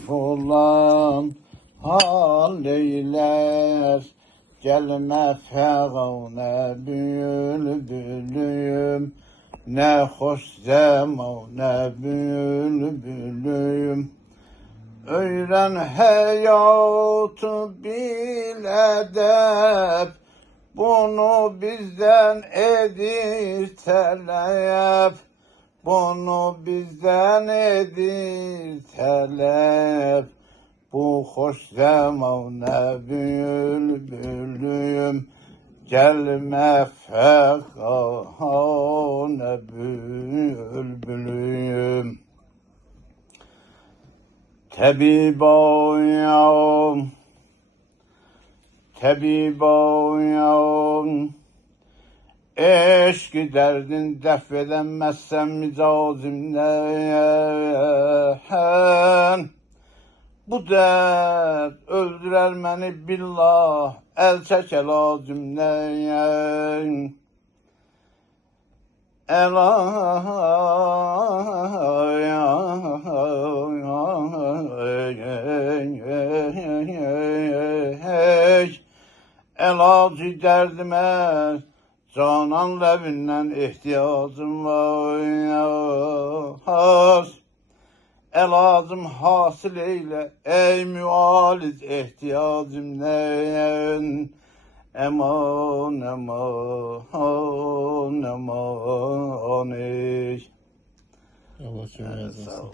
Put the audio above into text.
keyif olan hal eyler. Gelme fegane bülbülüm, ne hoş zemane bülbülüm. Öğren hayatı bil edep, bunu bizden edir talep. Bunu bizden edir talep. Bu hoş zamane bülbülüm, gelme fegane bülbülüm. Tabibim, tabibim, eşk derdin def edemezsen mizazimden. Bu dert öldürer beni billah, el çek elacimden. Elacı derdime canan levinden ihtiyacım var. Elacım hasıl eyle ey müaliz ihtiyacımdan. Eman eman eman ey. Allah cümle Sağ ol.